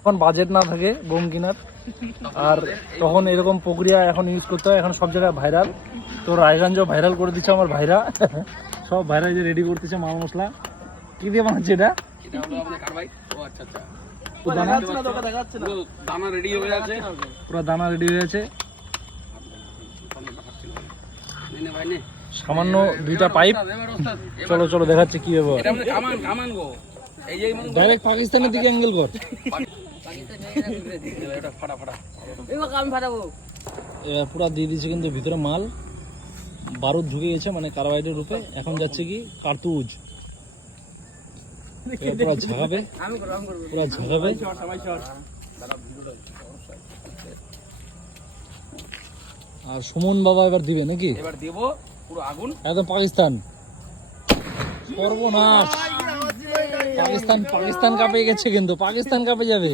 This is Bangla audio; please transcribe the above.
এখন বাজেট না থাকে বোম কেনার, আর তখন এরকম প্রক্রিয়া এখন ইউজ করতে হয়। এখন সব জায়গায় ভাইরাল, তো রায়গঞ্জও ভাইরাল করে দিচ্ছে আমার ভাইরা। সব ভাইরা যে রেডি করতেছে মাল মশলা। কি দিয়ে বানাচ্ছে এটা? দানা রেডি হয়ে আছে, পুরো দানা রেডি হয়ে আছে। সামান্য 2টা পাইপ। চলো চলো দেখাচ্ছে কি ব্যাপার। ডাইরেক্ট পাকিস্তানের দিকে অ্যাঙ্গেল কর। পুরা দিয়ে দিয়েছে কিন্তু ভিতরে মাল, বারুদ ঢুকে গেছে মানে কার্বাইডের রূপে। এখন যাচ্ছে কি কার্তুজ, পুরা ঝাঁকাবে, পুরা ঝাঁকাবে। আর সুমন বাবা এবার দিবে নাকি? এবার দেবো পুরো আগুন একদম পাকিস্তান। সর্বনাশ, পাকিস্তান কাঁপে গেছে, কিন্তু পাকিস্তান কাঁপে যাবে।